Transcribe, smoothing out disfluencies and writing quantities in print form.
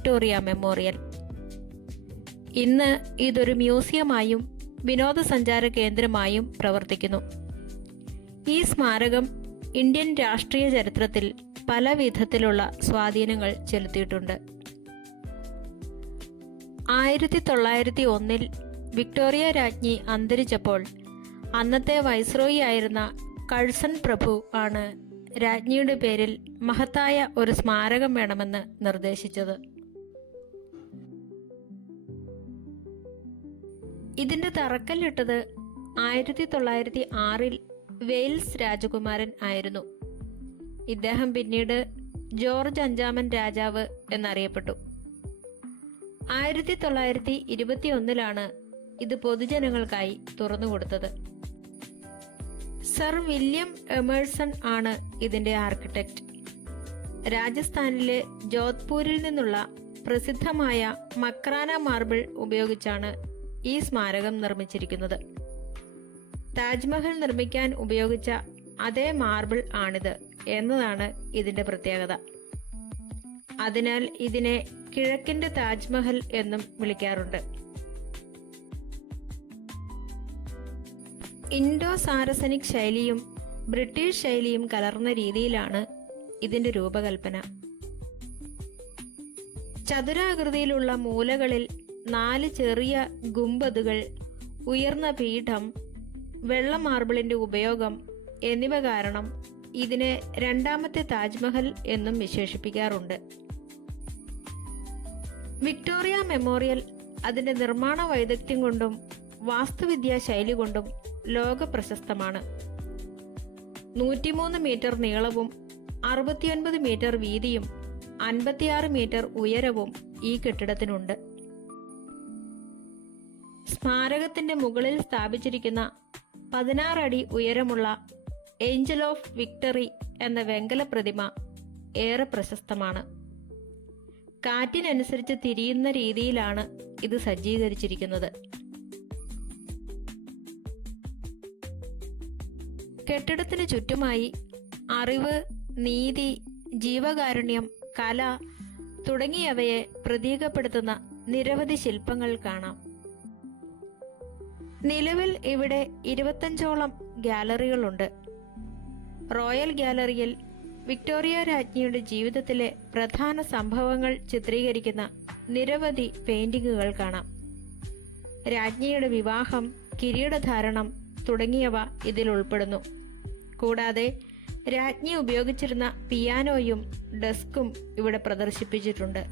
Victoria memorial. ഇന്ന് ഇതൊരു മ്യൂസിയമായും വിനോദസഞ്ചാര കേന്ദ്രമായും പ്രവർത്തിക്കുന്നു. ഈ സ്മാരകം ഇന്ത്യൻ രാഷ്ട്രീയ ചരിത്രത്തിൽ പല വിധത്തിലുള്ള സ്വാധീനങ്ങൾ ചെലുത്തിയിട്ടുണ്ട്. 1901 വിക്ടോറിയ രാജ്ഞി അന്തരിച്ചപ്പോൾ അന്നത്തെ വൈസ്രോയി ആയിരുന്ന കഴ്സൺ പ്രഭു ആണ് രാജ്ഞിയുടെ പേരിൽ മഹത്തായ ഒരു സ്മാരകം വേണമെന്ന് നിർദ്ദേശിച്ചത്. ഇതിന്റെ തറക്കല്ലിട്ടത് 1906 വെയിൽസ് രാജകുമാരൻ ആയിരുന്നു. ഇദ്ദേഹം പിന്നീട് ജോർജ് 5 രാജാവ് എന്നറിയപ്പെട്ടു. 1921 ഇത് പൊതുജനങ്ങൾക്കായി തുറന്നുകൊടുത്തത്. സർ വില്യം എമേഴ്സൺ ആണ് ഇതിന്റെ ആർക്കിടെക്ട്. രാജസ്ഥാനിലെ ജോധ്പൂരിൽ നിന്നുള്ള പ്രസിദ്ധമായ മക്രാന മാർബിൾ ഉപയോഗിച്ചാണ് ഈ സ്മാരകം നിർമ്മിച്ചിരിക്കുന്നത്. താജ്മഹൽ നിർമ്മിക്കാൻ ഉപയോഗിച്ച അതേ മാർബിൾ ആണിത് എന്നതാണ് ഇതിന്റെ പ്രത്യേകത. അതിനാൽ ഇതിനെ കിഴക്കിന്റെ താജ്മഹൽ എന്നും വിളിക്കാറുണ്ട്. ഇൻഡോ സാരസനിക് ശൈലിയും ബ്രിട്ടീഷ് ശൈലിയും കലർന്ന രീതിയിലാണ് ഇതിന്റെ രൂപകൽപ്പന. ചതുരാകൃതിയിലുള്ള മൂലകളിൽ 4 ചെറിയ ഗുംബദുകൾ, ഉയർന്ന പീഠം, വെള്ള മാർബിളിന്റെ ഉപയോഗം എന്നിവ കാരണം ഇതിനെ രണ്ടാമത്തെ താജ്മഹൽ എന്നും വിശേഷിപ്പിക്കാറുണ്ട്. വിക്ടോറിയ മെമ്മോറിയൽ അതിന്റെ നിർമ്മാണ വൈദഗ്ധ്യം കൊണ്ടും വാസ്തുവിദ്യാ ശൈലി കൊണ്ടും ലോക പ്രശസ്തമാണ്. 103 മീറ്റർ നീളവും 69 മീറ്റർ വീതിയും 56 മീറ്റർ ഉയരവും ഈ കെട്ടിടത്തിനുണ്ട്. സ്മാരകത്തിന്റെ മുകളിൽ സ്ഥാപിച്ചിരിക്കുന്ന 16 അടി ഉയരമുള്ള ഏഞ്ചൽ ഓഫ് വിക്ടറി എന്ന വെങ്കല പ്രതിമ ഏറെ പ്രശസ്തമാണ്. കാറ്റിനനുസരിച്ച് തിരിയുന്ന രീതിയിലാണ് ഇത് സജ്ജീകരിച്ചിരിക്കുന്നത്. കെട്ടിടത്തിന് ചുറ്റുമായി അറിവ്, നീതി, ജീവകാരുണ്യം, കല തുടങ്ങിയവയെ പ്രതീകപ്പെടുത്തുന്ന നിരവധി ശില്പങ്ങൾ കാണാം. നിലവിൽ ഇവിടെ 25ഓളം ഗാലറികളുണ്ട്. റോയൽ ഗാലറിയിൽ വിക്ടോറിയ രാജ്ഞിയുടെ ജീവിതത്തിലെ പ്രധാന സംഭവങ്ങൾ ചിത്രീകരിക്കുന്ന നിരവധി പെയിന്റിങ്ങുകൾ കാണാം. രാജ്ഞിയുടെ വിവാഹം, കിരീടധാരണം തുടങ്ങിയവ ഇതിൽ ഉൾപ്പെടുന്നു. കൂടാതെ രാജ്ഞി ഉപയോഗിച്ചിരുന്ന പിയാനോയും ഡെസ്കും ഇവിടെ പ്രദർശിപ്പിച്ചിട്ടുണ്ട്.